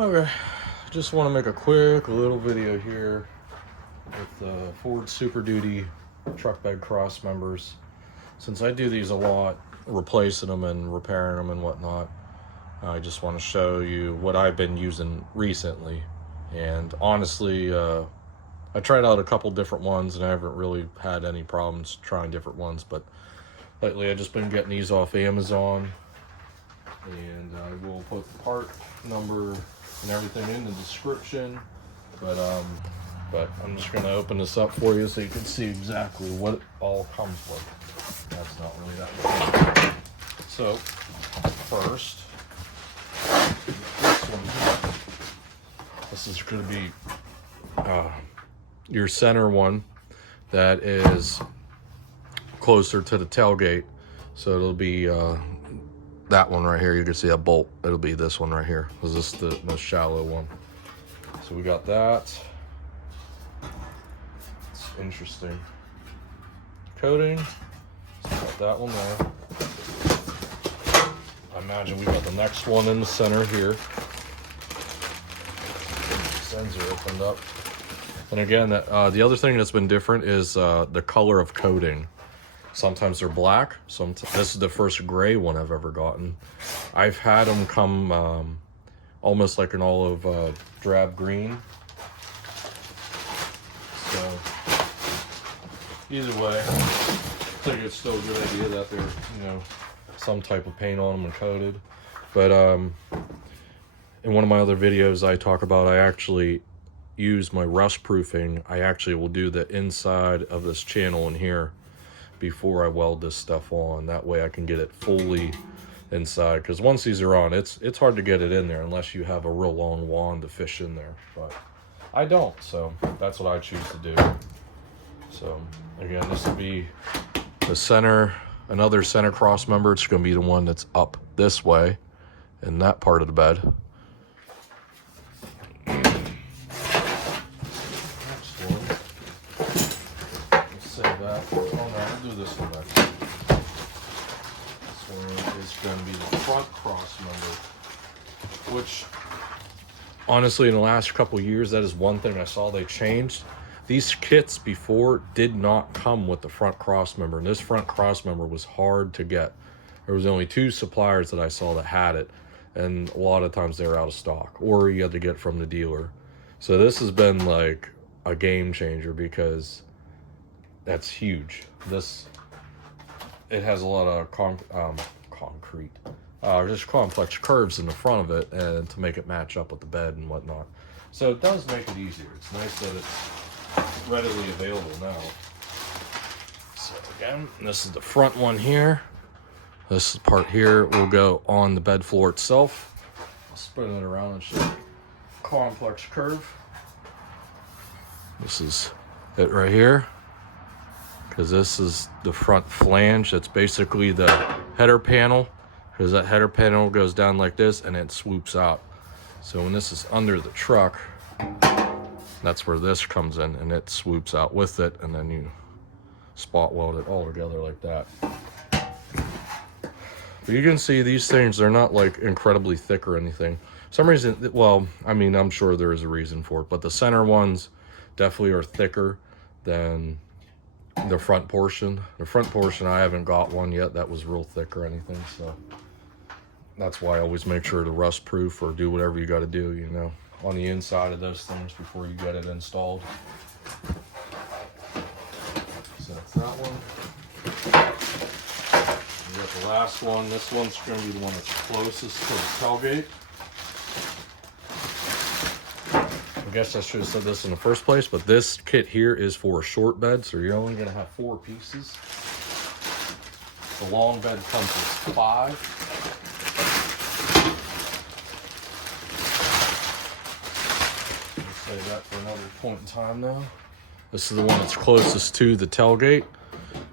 Okay, just want to make a quick little video here with the Ford Superduty truck bed cross members. Since I do these a lot, replacing them and repairing them and whatnot, I just want to show you what I've been using recently. And honestly, I tried out a couple different ones and I haven't really had any problems trying different ones, but lately I've just been getting these off Amazon, and I will put the part number and everything in the description, but I'm just going to open this up for you so you can see exactly what it all comes with. That's not really that bad. So first, this one here. This is going to be your center one that is closer to the tailgate, so it'll be that one right here. You can see a bolt. It'll be this one right here. This is the most shallow one. So we got that. It's interesting. Coating. So we got that one there. I imagine we got the next one in the center here. Sensor opened up. And again, the other thing that's been different is the color of coating. Sometimes they're black. This is the first gray one I've ever gotten. I've had them come almost like an olive drab green. So either way, I think it's still a good idea that they're, some type of paint on them and coated. But in one of my other videos, I talk about I actually use my rust proofing. I actually will do the inside of this channel in here before I weld this stuff on. That way I can get it fully inside, because once these are on, it's hard to get it in there unless you have a real long wand to fish in there, but I don't, so that's what I choose to do. So again, this will be the center, another center cross member. It's going to be the one that's up this way in that part of the bed. Do this one next. This one is going to be the front cross member, which honestly in the last couple years, that is one thing I saw they changed. These kits before did not come with the front cross member, and this front cross member was hard to get. There was only 2 suppliers that I saw that had it, and a lot of times they were out of stock, or you had to get it from the dealer. So this has been like a game changer, because that's huge. It has a lot of concrete, just complex curves in the front of it, and to make it match up with the bed and whatnot. So it does make it easier. It's nice that it's readily available now. So again, this is the front one here. This part here will go on the bed floor itself. I'll spin it around and show you. Complex curve. This is it right here, because this is the front flange. That's basically the header panel, because that header panel goes down like this and it swoops out. So when this is under the truck, that's where this comes in, and it swoops out with it, and then you spot weld it all together like that. But you can see these things, they're not like incredibly thick or anything. For some reason, well, I mean, I'm sure there is a reason for it, but the center ones definitely are thicker than the front portion. The front portion, I haven't got one yet that was real thick or anything, so that's why I always make sure to rust proof or do whatever you got to do, on the inside of those things before you get it installed. So that's that one. We got the last one. This one's going to be the one that's closest to the tailgate. I guess I should have said this in the first place, but this kit here is for a short bed, so you're only going to have 4 pieces. The long bed comes with 5. Let's save that for another point in time now. This is the one that's closest to the tailgate,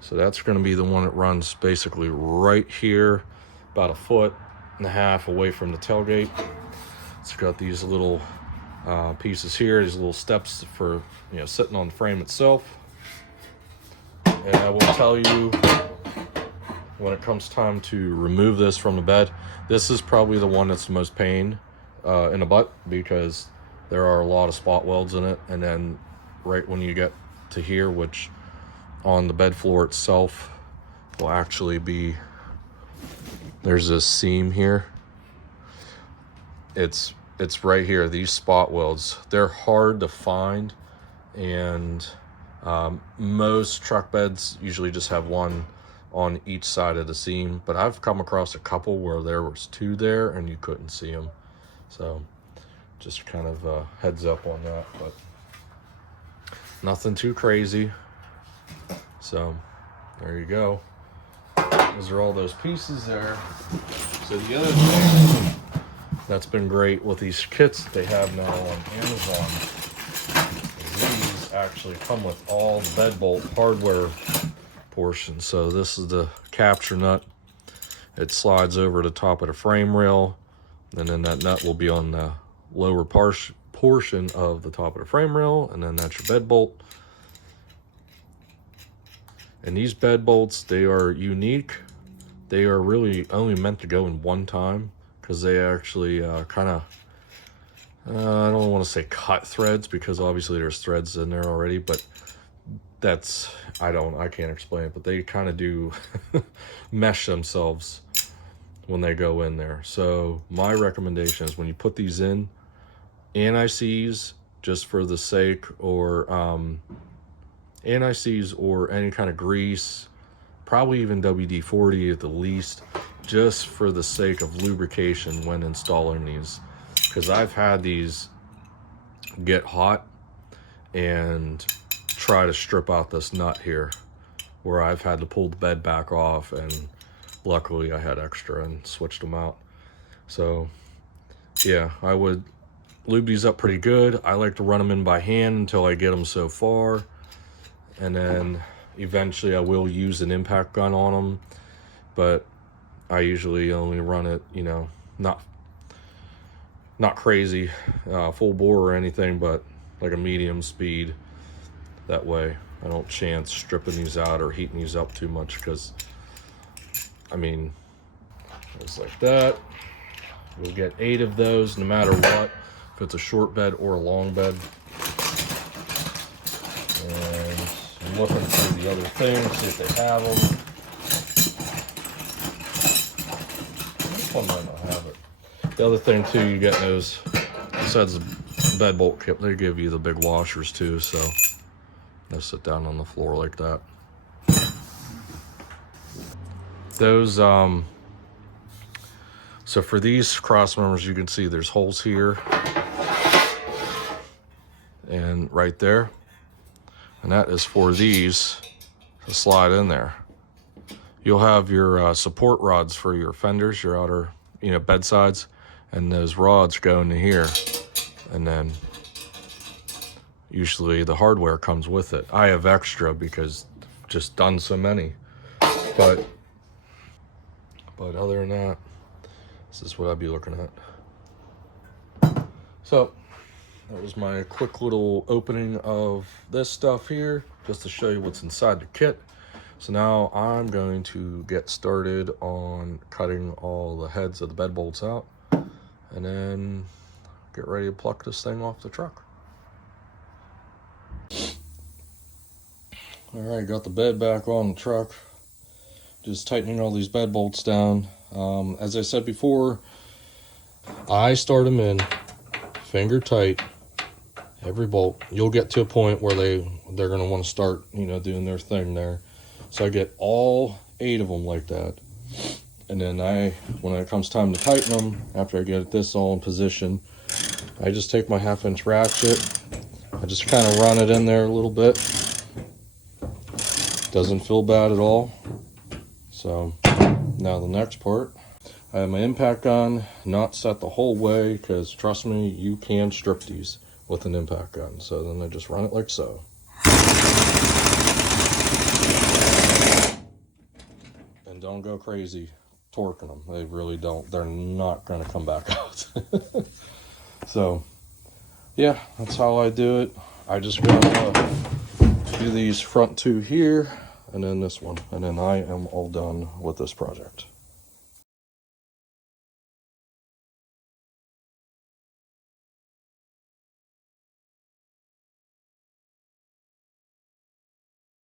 so that's going to be the one that runs basically right here, about 1.5 feet away from the tailgate. It's got these little pieces here, these little steps for sitting on the frame itself. And I will tell you, when it comes time to remove this from the bed, this is probably the one that's the most pain in the butt, because there are a lot of spot welds in it. And then right when you get to here, which on the bed floor itself will actually be, there's this seam here. It's right here. These spot welds, they're hard to find, and most truck beds usually just have one on each side of the seam, but I've come across a couple where there was two there and you couldn't see them. So just kind of a heads up on that, but nothing too crazy. So there you go. Those are all those pieces there. So the other thing that's been great with these kits that they have now on Amazon, these actually come with all the bed bolt hardware portions. So this is the capture nut. It slides over the top of the frame rail, and then that nut will be on the lower portion of the top of the frame rail, and then that's your bed bolt. And these bed bolts, they are unique. They are really only meant to go in one time, because they actually kind of, I don't want to say cut threads, because obviously there's threads in there already, but that's, I can't explain it, but they kind of do mesh themselves when they go in there. So my recommendation is, when you put these in, anti-seize, just for the sake, or anti-seize or any kind of grease, probably even WD-40 at the least, just for the sake of lubrication when installing these, because I've had these get hot and try to strip out this nut here, where I've had to pull the bed back off, and luckily I had extra and switched them out. So yeah, I would lube these up pretty good. I like to run them in by hand until I get them so far, and then eventually I will use an impact gun on them, but I usually only run it, you know, not crazy full bore or anything, but like a medium speed. That way I don't chance stripping these out or heating these up too much, because I mean, it's like that. We'll get 8 of those no matter what, if it's a short bed or a long bed. And I'm looking through the other things, see if they have them. This one might not have it. The other thing too, you get those, besides the bed bolt kit, they give you the big washers too, so they'll sit down on the floor like that. Those so for these cross members, you can see there's holes here and right there, and that is for these to slide in there. You'll have your support rods for your fenders, your outer, you know, bed sides, and those rods go into here, and then usually the hardware comes with it. I have extra because I've just done so many, but other than that, this is what I'd be looking at. So that was my quick little opening of this stuff here, just to show you what's inside the kit. So now I'm going to get started on cutting all the heads of the bed bolts out, and then get ready to pluck this thing off the truck. All right, got the bed back on the truck. Just tightening all these bed bolts down. As I said before, I start them in finger tight, every bolt. You'll get to a point where they're going to want to start, you know, doing their thing there. So I get all 8 of them like that, and then when it comes time to tighten them, after I get this all in position, I just take my 1/2-inch ratchet. I just kind of run it in there a little bit. Doesn't feel bad at all. So now the next part, I have my impact gun not set the whole way, because trust me, you can strip these with an impact gun. So then I just run it like so. And don't go crazy torquing them. They really don't. They're not going to come back out. So yeah, that's how I do it. I just gotta do these front 2 here, and then this one, and then I am all done with this project.